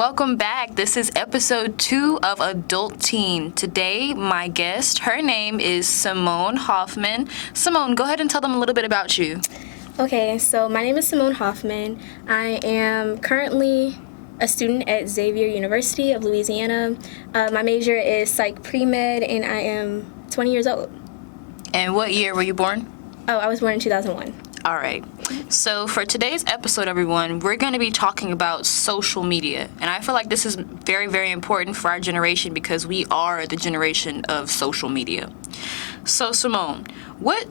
welcome back. This is episode 2 of Adulteen. Today, my guest, her name is Simone Hoffman. Simone, go ahead and tell them a little bit about you. Okay, so my name is Simone Hoffman. I am currently a student at Xavier University of Louisiana. My major is Psych Pre-Med, and I am 20 years old. And what year were you born? Oh, I was born in 2001. All right. So for today's episode, everyone, we're going to be talking about social media. And I feel like this is very, very important for our generation because we are the generation of social media. So, Simone, what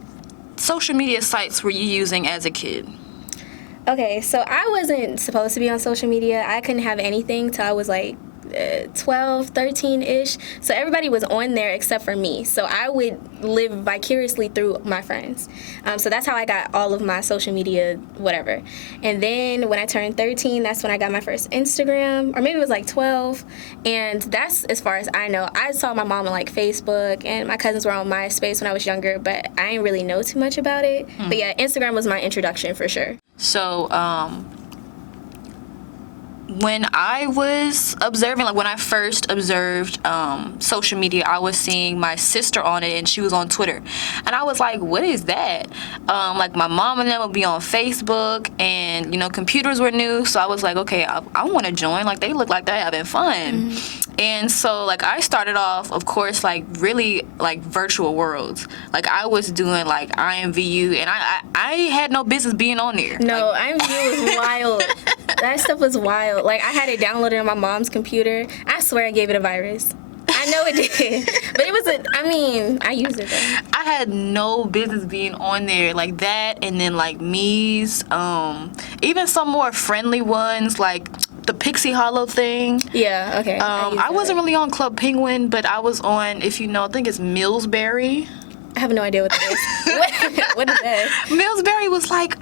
social media sites were you using as a kid? Okay, so I wasn't supposed to be on social media. I couldn't have anything till I was like 12, 13-ish. So everybody was on there except for me. So I would live vicariously through my friends. So that's how I got all of my social media, whatever. And then when I turned 13, that's when I got my first Instagram, or maybe it was like 12. And that's as far as I know. I saw my mom on like Facebook, and my cousins were on MySpace when I was younger, but I didn't really know too much about it. But yeah, Instagram was my introduction for sure. So, when I was observing, like when I first observed social media, I was seeing my sister on it, and she was on Twitter. And I was like, what is that? Like my mom and them would be on Facebook, and, you know, computers were new. So I was like, okay, I want to join. Like, they look like they're having fun. And so, like, I started off, of course, like, really, like, virtual worlds. Like, I was doing, like, IMVU, and I had no business being on there. No, like, IMVU was wild. That stuff was wild. Like, I had it downloaded on my mom's computer. I swear I gave it a virus. I know it did. But it was I used it, though. I had no business being on there like that, and then, like, Me's, even some more friendly ones, like the Pixie Hollow thing. Yeah, okay. I wasn't really on Club Penguin, but I was on, if you know, I think it's Millsberry. I have no idea what that is. What is that? Millsberry was like,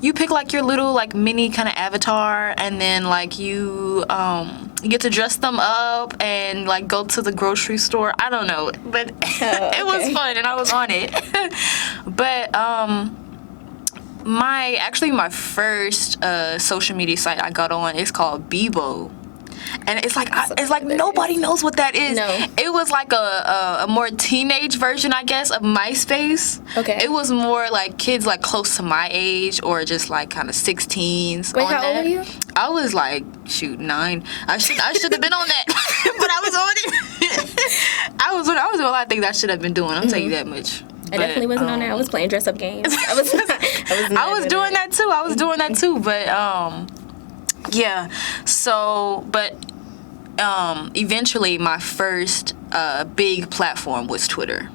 you pick like your little like mini kind of avatar, and then like you get to dress them up and like go to the grocery store. I don't know, but it was fun, and I was on it. But my first social media site I got on is called Bebo. And it's like nobody knows what that is. No. It was like a more teenage version, I guess, of MySpace. Okay. It was more like kids like close to my age, or just like kind of 16s. Wait, on how that. old were you? I was like, 9. I should have been on that, but I was on it. I was doing a lot of things I should have been doing. I'll tell you that much. I definitely wasn't on there. I was playing dress-up games. I was doing that too. I was doing that too, but yeah. So, but eventually my first big platform was Twitter,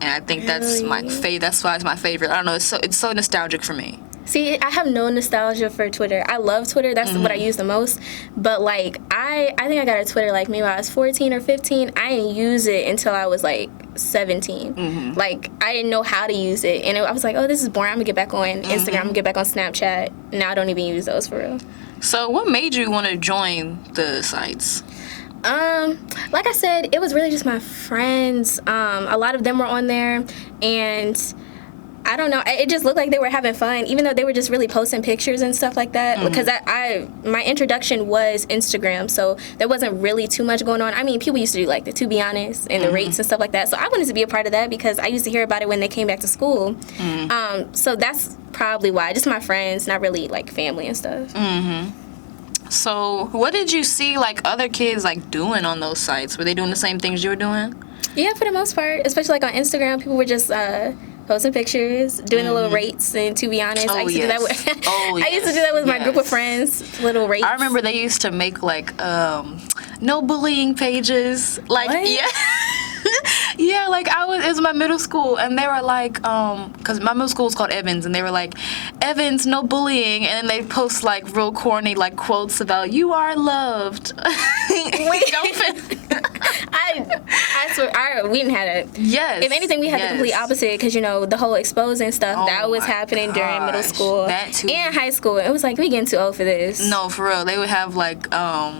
and I think that's my that's why it's my favorite. I don't know. It's so nostalgic for me. See, I have no nostalgia for Twitter. I love Twitter. That's what I use the most. But, like, I think I got a Twitter, like, maybe when I was 14 or 15. I didn't use it until I was, like, 17. Like, I didn't know how to use it. And I was like, oh, this is boring. I'm going to get back on Instagram. I'm going to get back on Snapchat. Now I don't even use those for real. So what made you want to join the sites? Like I said, it was really just my friends. A lot of them were on there, and I don't know, it just looked like they were having fun, even though they were just really posting pictures and stuff like that. Because my introduction was Instagram, so there wasn't really too much going on. I mean, people used to do like the To Be Honest and the rates and stuff like that. So I wanted to be a part of that because I used to hear about it when they came back to school. So that's probably why. Just my friends, not really like family and stuff. So what did you see like other kids like doing on those sites? Were they doing the same things you were doing? Yeah, for the most part, especially like on Instagram, people were just posting pictures, doing the little rates, and To Be Honest, I used to do that with I used to do that with my group of friends, little rates. I remember they used to make like no bullying pages, like yeah, like it was my middle school, and they were like, because my middle school was called Evans, and they were like, Evans, no bullying, and then they post like real corny like quotes about you are loved. Wait, I swear, we didn't have it. Yes. If anything, we had the complete opposite, because, you know, the whole exposing stuff, that was happening during middle school and high school. It was like, we getting too old for this. No, for real. They would have like, I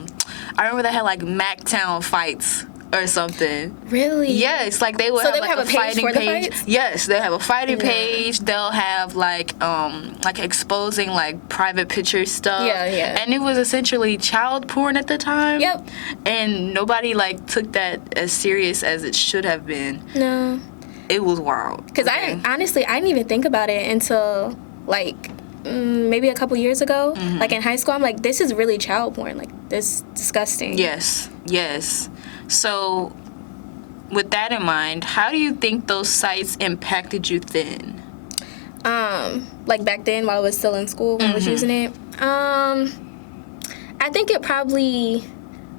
remember they had like Mactown fights or something. Really? Yes, like they would So have they would like have a a page fighting for the page. fights? Yes, they have a fighting Yeah. page. They'll have like exposing like private picture stuff. Yeah, yeah. And it was essentially child porn at the time. Yep. And nobody like took that as serious as it should have been. No. It was wild. Because okay? I didn't even think about it until like maybe a couple years ago. Mm-hmm. Like in high school, I'm like, this is really child porn. Like, this is disgusting. Yes, yes. So, with that in mind, how do you think those sites impacted you then? Like back then while I was still in school when I was using it. I think it probably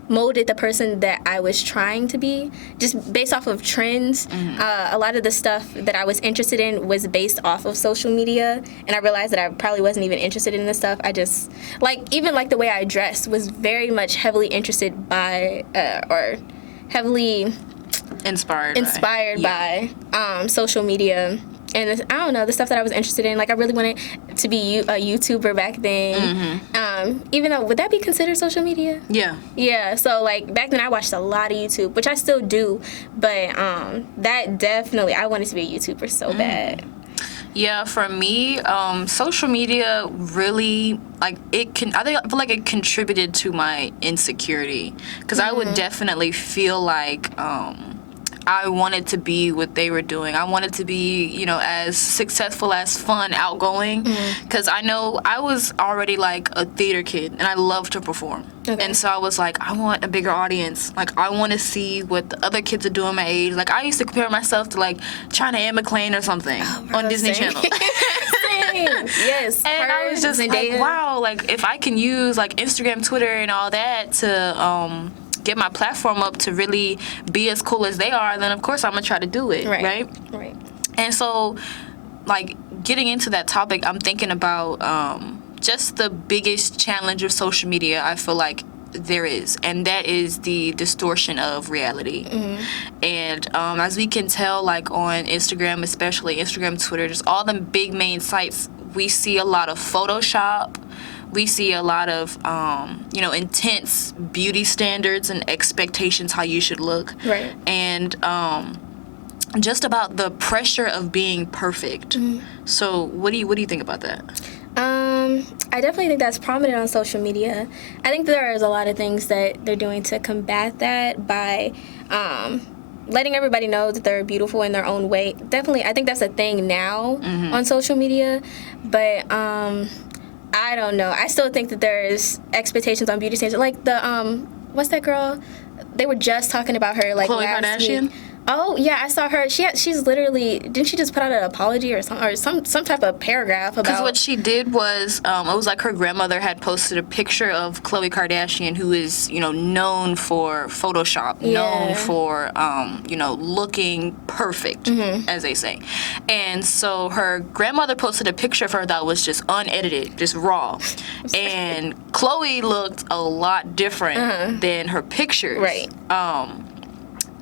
molded the person that I was trying to be, just based off of trends. A lot of the stuff that I was interested in was based off of social media, and I realized that I probably wasn't even interested in this stuff. I just, like, even like the way I dressed was very much heavily interested by, or heavily Inspired by social media. And I don't know, the stuff that I was interested in. Like, I really wanted to be a YouTuber back then. Even though, would that be considered social media? Yeah. Yeah, so, like, back then I watched a lot of YouTube, which I still do. But that definitely, I wanted to be a YouTuber so bad. Yeah, for me, social media really, like, I feel like it contributed to my insecurity. Because I would definitely feel like, I wanted to be what they were doing. I wanted to be, you know, as successful, as fun, outgoing. Because I know I was already like a theater kid and I love to perform. Okay. And so I was like, I want a bigger audience. Like, I want to see what the other kids are doing my age. Like, I used to compare myself to like China Anne McClain or something on Disney same. Channel. Yes. And I was just like, wow, like if I can use like Instagram, Twitter, and all that to get my platform up to really be as cool as they are, then of course I'm gonna try to do it, right? Right. And so, like, getting into that topic, I'm thinking about just the biggest challenge of social media I feel like there is, and that is the distortion of reality. And as we can tell, like on Instagram, especially Instagram, Twitter, just all the big main sites, we see a lot of Photoshop. We see a lot of, intense beauty standards and expectations how you should look. Right. And just about the pressure of being perfect. So what do you think about that? I definitely think that's prominent on social media. I think there is a lot of things that they're doing to combat that by letting everybody know that they're beautiful in their own way. Definitely, I think that's a thing now on social media. But I don't know. I still think that there's expectations on beauty standards. Like the what's that girl? They were just talking about her like Khloe last Kardashian? week. Oh yeah, I saw her. She's literally, didn't she just put out an apology or some type of paragraph about? Because what she did was, it was like her grandmother had posted a picture of Khloe Kardashian, who is, known for Photoshop, known for, looking perfect, as they say. And so her grandmother posted a picture of her that was just unedited, just raw. And Khloe looked a lot different than her pictures. Right.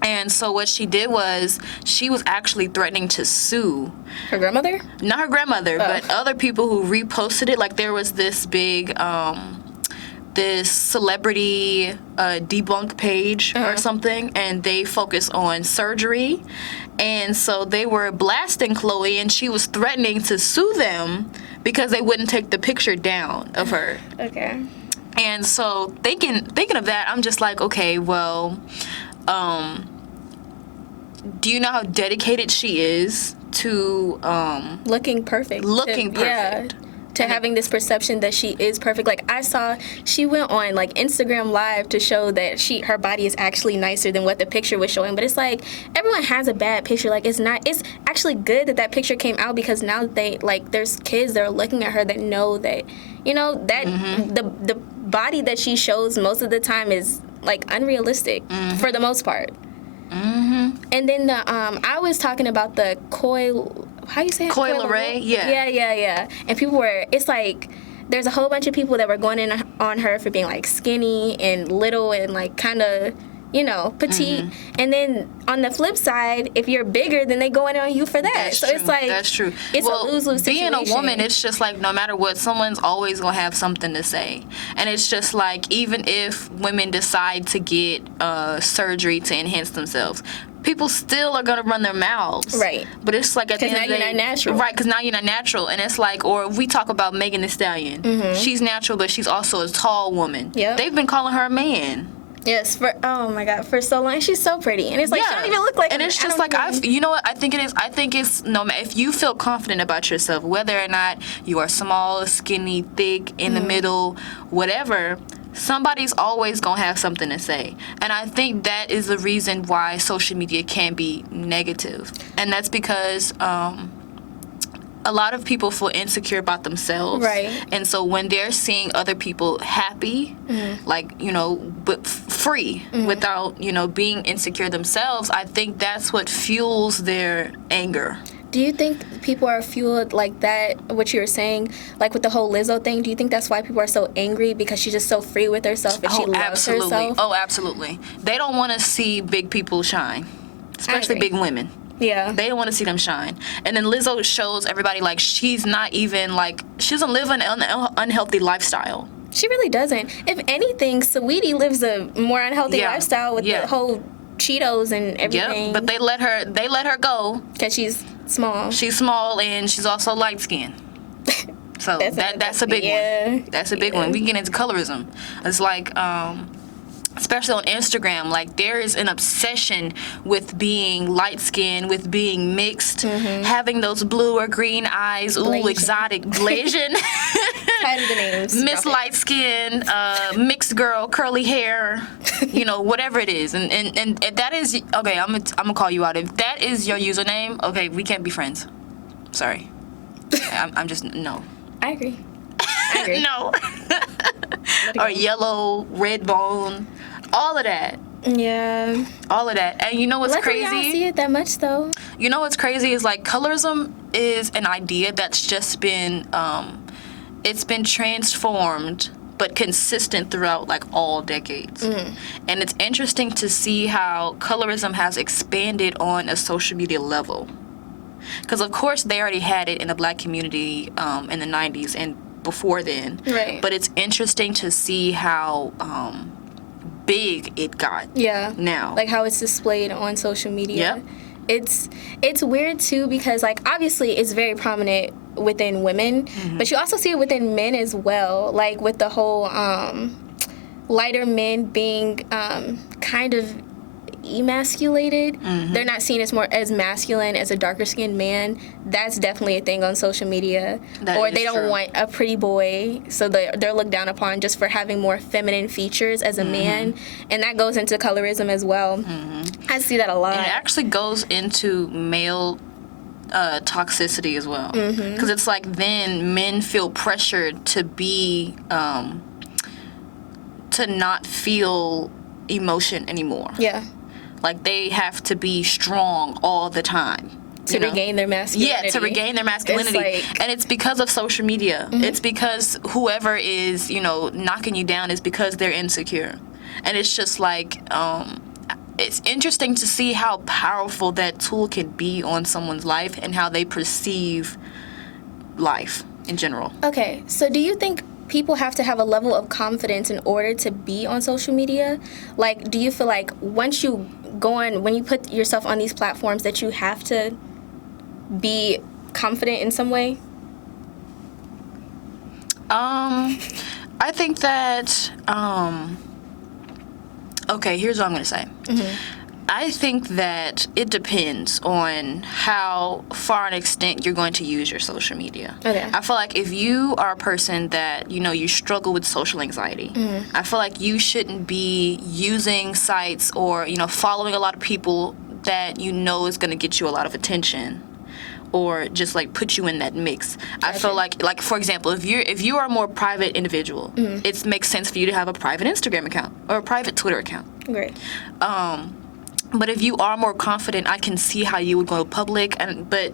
And so what she did was she was actually threatening to sue. Her grandmother? Not her grandmother, but other people who reposted it. Like there was this big, this celebrity debunk page or something, and they focus on surgery. And so they were blasting Khloe, and she was threatening to sue them because they wouldn't take the picture down of her. Okay. And so thinking of that, I'm just like, okay, well, do you know how dedicated she is to looking perfect? Yeah, to having this perception that she is perfect. Like I saw, she went on like Instagram Live to show that her body is actually nicer than what the picture was showing. But it's like everyone has a bad picture. Like it's not. It's actually good that picture came out because now there's kids that are looking at her that know that that the body that she shows most of the time is like unrealistic for the most part. And then I was talking about the how you say it? Coi Leray? Yeah. And people it's like, there's a whole bunch of people that were going in on her for being like skinny and little and like kind of petite. And then on the flip side, if you're bigger, then they go in on you for that. That's so true. it's like, that's true. It's a lose-lose situation. Being a woman, it's just like no matter what, someone's always gonna have something to say, and it's just like even if women decide to get surgery to enhance themselves, people still are gonna run their mouths. Right. But it's like at the end of the day, you're not natural. Right, because now you're not natural, and it's like, or if we talk about Megan Thee Stallion, she's natural, but she's also a tall woman. Yep. They've been calling her a man. Yes, oh my God, for so long. She's so pretty. And it's like, she don't even look like And it's just like, you know what, I think it is, I think it's, no matter, if you feel confident about yourself, whether or not you are small, skinny, thick, in the middle, whatever, somebody's always going to have something to say. And I think that is the reason why social media can be negative. And that's because, a lot of people feel insecure about themselves. Right. And so when they're seeing other people happy, like, but free without, being insecure themselves, I think that's what fuels their anger. Do you think people are fueled like that, what you were saying, like with the whole Lizzo thing? Do you think that's why people are so angry, because she's just so free with herself and she loves herself? Oh, absolutely. They don't want to see big people shine, especially big women. Yeah. They don't want to see them shine. And then Lizzo shows everybody, like, she's not even, like, she doesn't live an unhealthy lifestyle. She really doesn't. If anything, Saweetie lives a more unhealthy lifestyle with the whole Cheetos and everything. But they let her go. Because she's small. She's small, and she's also light-skinned. So that's a big one. That's a big one. We can get into colorism. It's like, especially on Instagram, like there is an obsession with being light-skinned, with being mixed, having those blue or green eyes, exotic, Blasian. Tired of the names. Miss Light-Skin, mixed girl, curly hair, whatever it is. And if that is, okay, I'm gonna call you out. If that is your username, okay, we can't be friends. Sorry. I'm just, no. I agree. No. Or yellow, red bone, all of that. Yeah. All of that. And you know what's Luckily, crazy? I don't see it that much, though. You know what's crazy is, like, colorism is an idea that's just been, it's been transformed but consistent throughout, like, all decades. And it's interesting to see how colorism has expanded on a social media level. Because, of course, they already had it in the black community in the 90s and before then. Right. But it's interesting to see how big it got now. Like how it's displayed on social media. Yep. It's weird, too, because, like, obviously it's very prominent within women, but you also see it within men as well. Like, with the whole lighter men being kind of emasculated. They're not seen as masculine as a darker skinned man. That's definitely a thing on social media. Or they don't want a pretty boy, so they're looked down upon just for having more feminine features as a man, and that goes into colorism as well. I see that a lot. And it actually goes into male toxicity as well, because it's like then men feel pressured to be to not feel emotion anymore. Yeah. Like, they have to be strong all the time. To regain their masculinity. Yeah, to regain their masculinity. And it's because of social media. It's because whoever is, knocking you down is because they're insecure. And it's just like, it's interesting to see how powerful that tool can be on someone's life and how they perceive life in general. Okay, so do you think people have to have a level of confidence in order to be on social media? Like, do you feel like once you go on, when you put yourself on these platforms, that you have to be confident in some way? I think that, okay, here's what I'm going to say. I think that it depends on how far an extent you're going to use your social media. Okay. I feel like if you are a person that, you struggle with social anxiety, I feel like you shouldn't be using sites or, following a lot of people that is going to get you a lot of attention or just, like, put you in that mix. Gotcha. I feel like, for example, if you are a more private individual, it makes sense for you to have a private Instagram account or a private Twitter account. Great. But if you are more confident, I can see how you would go public. But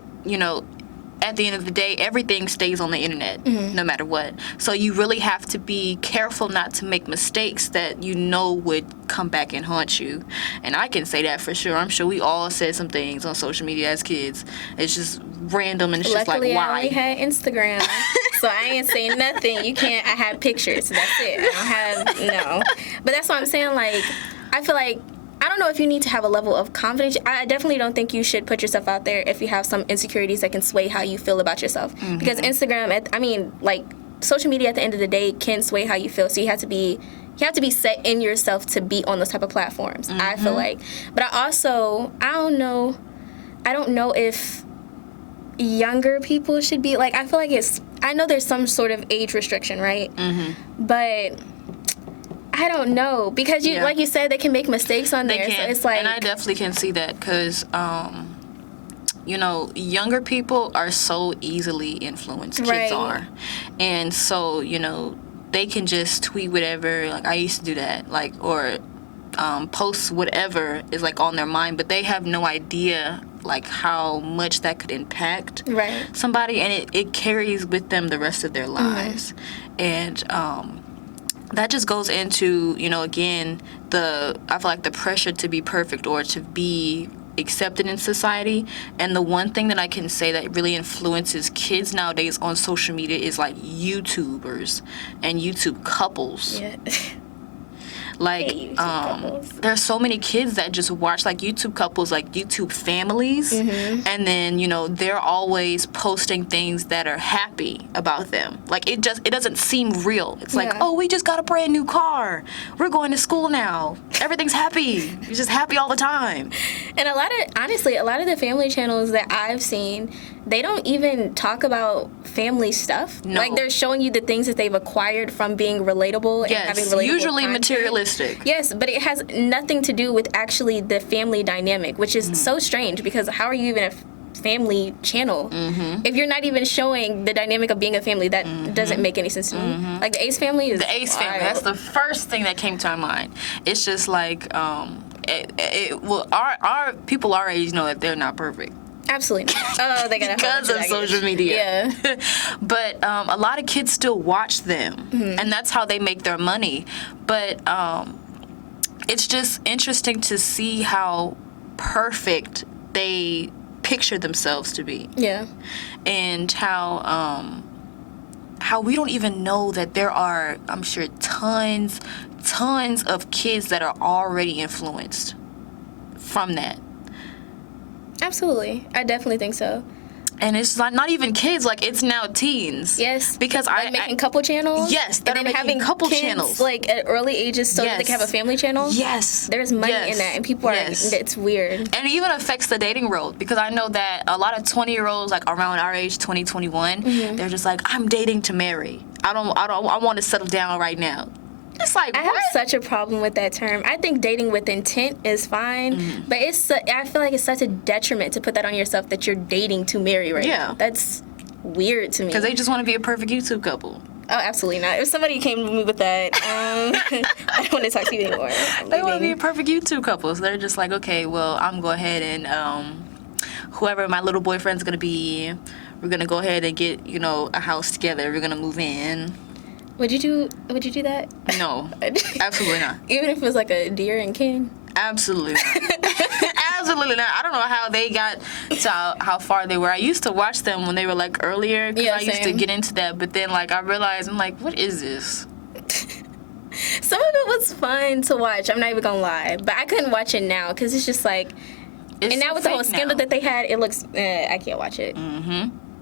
at the end of the day, everything stays on the internet, no matter what. So you really have to be careful not to make mistakes that you know would come back and haunt you. And I can say that for sure. I'm sure we all said some things on social media as kids. It's just random, and it's Luckily, just like, I why? only had Instagram, so I ain't saying nothing. You can't. I had pictures. That's it. I don't have no. But that's what I'm saying. Like, I feel like, I don't know if you need to have a level of confidence. I definitely don't think you should put yourself out there if you have some insecurities that can sway how you feel about yourself. Because Instagram, like, social media at the end of the day can sway how you feel. So you have to be set in yourself to be on those type of platforms. I feel like. But I don't know if younger people should be, like, I feel like I know there's some sort of age restriction, right? But I don't know, because like you said, they can make mistakes on there. So it's like, and I definitely can see that, because younger people are so easily influenced. Kids Right. are, and so they can just tweet whatever. Like, I used to do that, like, or post whatever is like on their mind, but they have no idea like how much that could impact somebody, and it carries with them the rest of their lives. And that just goes into, again, I feel like the pressure to be perfect or to be accepted in society. And the one thing that I can say that really influences kids nowadays on social media is like YouTubers and YouTube couples. yeah. Like, couples. there's so many kids that just watch, like, YouTube couples, like, YouTube families, and then, they're always posting things that are happy about them. Like, it doesn't seem real. It's like, oh, we just got a brand new car. We're going to school now. Everything's happy. You're just happy all the time. And a lot of the family channels that I've seen, they don't even talk about family stuff. No. Like, they're showing you the things that they've acquired from being relatable and having relatable usually content. materialistic. Yes, but it has nothing to do with actually the family dynamic, which is so strange, because how are you even a family channel if you're not even showing the dynamic of being a family? That doesn't make any sense to me. Like, the Ace family is The Ace family, that's the first thing that came to my mind. It's just like, our people our age know that they're not perfect. Absolutely not. Oh, they gotta because of social media. Yeah. But a lot of kids still watch them, and that's how they make their money. But it's just interesting to see how perfect they picture themselves to be. Yeah. And how we don't even know that there are, I'm sure, tons of kids that are already influenced from that. Absolutely. I definitely think so. And it's not even kids, like, it's now teens. Yes. Because like making couple channels. Yes, that and are then making having couple kids, channels. like, at early ages, so that they can have a family channel. Yes. There's money in that, and people are. Yes. It's weird. And it even affects the dating world, because I know that a lot of 20-year-olds, like around our age, 20, 21, they're just like, I'm dating to marry. I want to settle down right now. It's like, I have such a problem with that term. I think dating with intent is fine, but I feel like it's such a detriment to put that on yourself that you're dating to marry right now. That's weird to me. Because they just want to be a perfect YouTube couple. Oh, absolutely not. If somebody came to me with that, I don't want to talk to you anymore. They want to be a perfect YouTube couple. So they're just like, okay, well, I'm going to go ahead and whoever my little boyfriend's going to be, we're going to go ahead and get, a house together. We're going to move in. Would you do that? No, absolutely not. Even if it was like a Deer and King? Absolutely not. Absolutely not. I don't know how they got to how far they were. I used to watch them when they were like earlier, because I used to get into that. But then like I realized, I'm like, what is this? Some of it was fun to watch. I'm not even gonna lie, but I couldn't watch it now because it's just like. It's and now so with the whole fake scandal now. that they had, it looks. I can't watch it.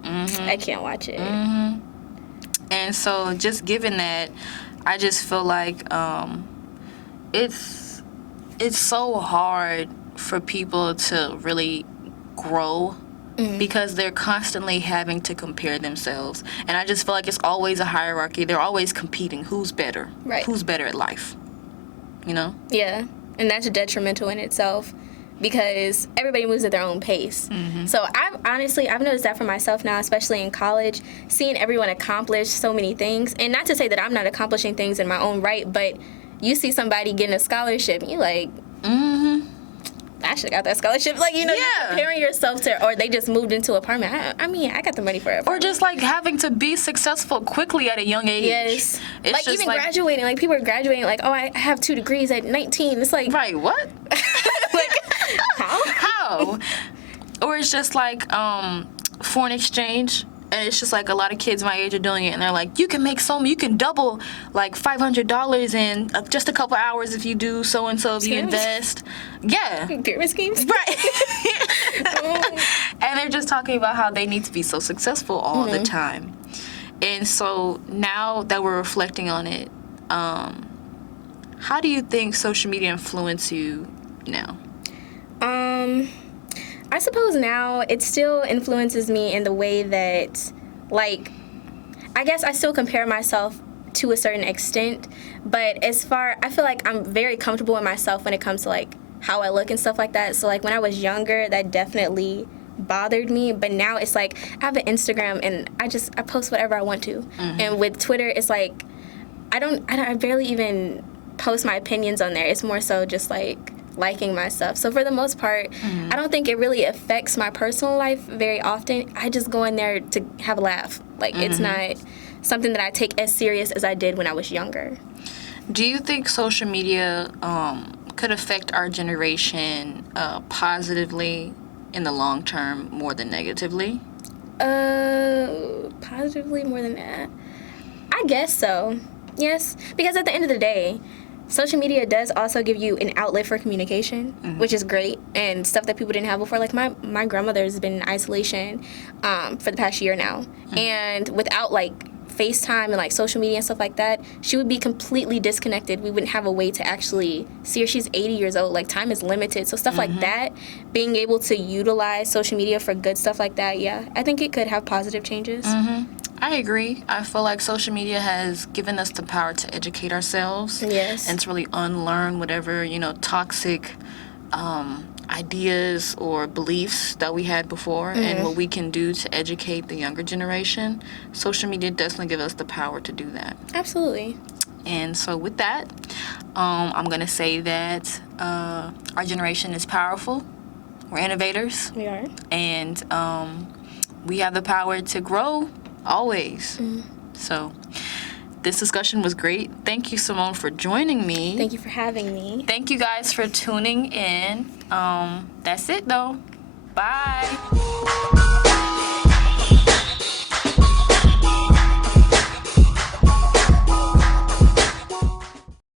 I can't watch it. And so just given that, I just feel like it's so hard for people to really grow because they're constantly having to compare themselves. And I just feel like it's always a hierarchy. They're always competing. Who's better? Right. Who's better at life? Yeah, and that's detrimental in itself because everybody moves at their own pace. So I've noticed that for myself now, especially in college, seeing everyone accomplish so many things. And not to say that I'm not accomplishing things in my own right, but you see somebody getting a scholarship and you're like, I should have got that scholarship. Like, you're comparing yourself to, or they just moved into an apartment. I got the money for it. Or just like having to be successful quickly at a young age. Yes. It's like just even graduating, like people are graduating like, oh, I have 2 degrees at 19. It's like, right, what? like, how? Or it's just like foreign exchange. And it's just like a lot of kids my age are doing it, and they're like, you can double like $500 in just a couple hours if you do so and so, if you invest. Yeah. Pyramid schemes. Right. And they're just talking about how they need to be so successful all the time. And so now that we're reflecting on it, how do you think social media influence you now? I suppose now it still influences me in the way that, like, I guess I still compare myself to a certain extent, but I feel like I'm very comfortable with myself when it comes to, like, how I look and stuff like that. So, like, when I was younger, that definitely bothered me, but now it's like, I have an Instagram and I post whatever I want to. And with Twitter, it's like, I barely even post my opinions on there. It's more so just, like, liking my stuff. So for the most part, I don't think it really affects my personal life very often. I just go in there to have a laugh. Like, it's not something that I take as serious as I did when I was younger. Do you think social media could affect our generation positively in the long term more than negatively? Positively more than that? I guess so. Yes. Because at the end of the day, social media does also give you an outlet for communication, which is great, and stuff that people didn't have before. Like, my grandmother's been in isolation for the past year now, and without, like, FaceTime and, like, social media and stuff like that, she would be completely disconnected. We wouldn't have a way to actually see her. She's 80 years old. Like, time is limited. So stuff like that, being able to utilize social media for good stuff like that, yeah, I think it could have positive changes. I agree. I feel like social media has given us the power to educate ourselves. Yes. And to really unlearn whatever, toxic ideas or beliefs that we had before, and what we can do to educate the younger generation. Social media definitely gives us the power to do that. Absolutely. And so with that, I'm going to say that our generation is powerful. We're innovators. We are. And we have the power to grow always. So this discussion was great. Thank you, Simone, for joining me. Thank you for having me. Thank you guys for tuning in. That's it, though. Bye.